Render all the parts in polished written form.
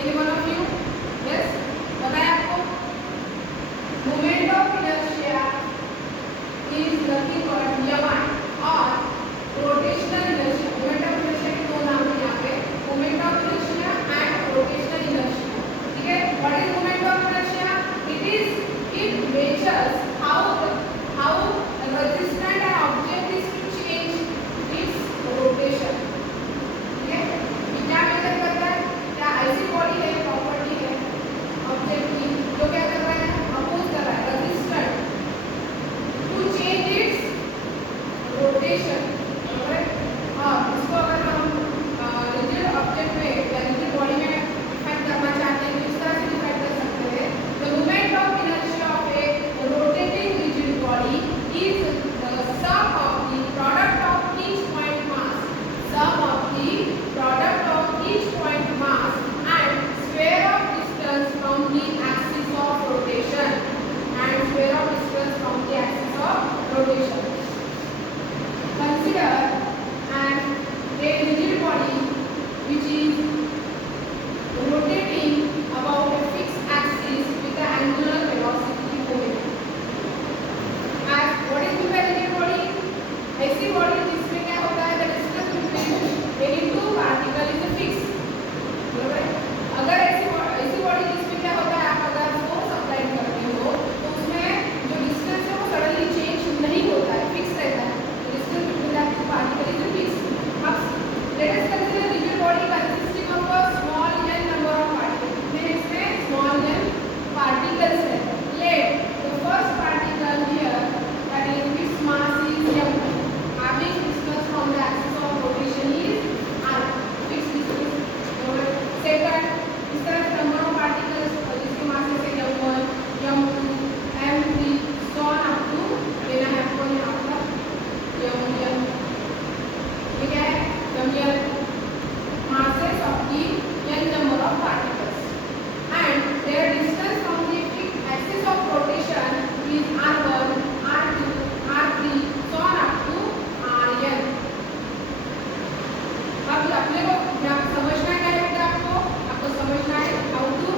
Any one of you? Yes, बताया आपको moment of inertia is nothing but यमाई और rotational inertia. Moment of inertia के दो नाम हैं यहाँ पे, moment of inertia and rotational inertia. ठीक है, what is moment of inertia? It measures how resistant an object is to change its rotation। ठीक है, ये क्या मेजर करता है? क्या ऐसी बॉडी है, प्रॉपर्टी है ऑब्जेक्ट की जो क्या कर रहा है, अपोज कर रहा है, resistant to change its rotation. और इसको अगर हम रिजिड ऑब्जेक्ट में या रिजिड बॉडी में डिफाइन करना चाहते हैं तो इस तरह से डिफाइन कर सकते हैं। The moment of inertia of a rotating rigid body is the sum of the product of each point mass, sum of the product of each point mass and square of distance from the axis of rotation, and square of distance from the axis of rotation. Consider an a rigid body which is rotating about a fixed axis with the angular velocity omega. What is the rigid body? ऐसी body जिसमें क्या होता है, the distance between any two particle is fixed। बराबर है? अगर ऐसी body जिसमें क्या होता है, आप अगर फोर्स अप्लाई करते हो तो उसमें जो डिस्टेंस है वो सडनली चेंज नहीं होता है, फिक्स रहता है। Distance between the two particle is fix. अब let us consider rigid body consisting of a small n number of particles. कितने इसमें स्मॉल n पार्टिकल्स है। Let the first particle here that is its mass is m, having distance from the axis of rotation is r, fixed distance। second, इस तरह से number of particles जिसके mass है m1, m2, m3 so on up to लेना है आपको यहाँ पर mn। ये क्या है? mn masses of the n number of particles and their distance from the fixed axis of rotation is r1, r2, r3 so on up to rn। अब अपने को यहाँ समझना है, क्या है आपको समझना है how to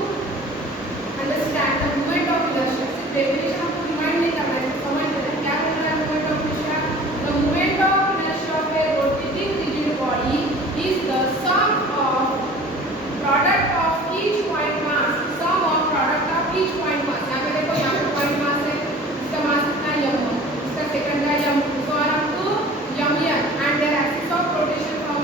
understand the moment of inertia. सिर्फ डेफिनेशन आपको रिमाइंड नहीं करना है, समझ लेना है क्या बोल रहा है moment of inertia. The moment of inertia of a rotating rigid body is the sum of product of each point mass, sum of product of each point mass. यहाँ पे देखो, यहाँ पे पॉइंट मास है, इसका मास कितना है m1, इसका सेकंड का m2 so on up to mn and their axis of rotation from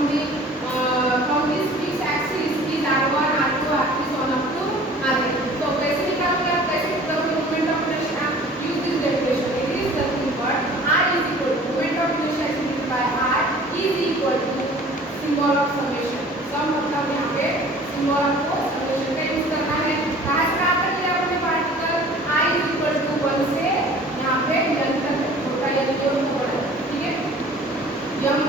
this fixed axis is r1, r2, r3 so on up to rn। तो कैसे निकालोगे आप, कैसे निकालोगे moment of inertia? Use this definition. It is nothing but r is equal to moment of inertia is equal by r is equal to symbol of summation. Sum मतलब यहाँ पे symbol of summation का use करना है। कहाँ से प्राप्त किया आपने particle? i is equal to 1 से यहाँ पे n तक छोटा n की ओर बढ़ा। ठीक है, m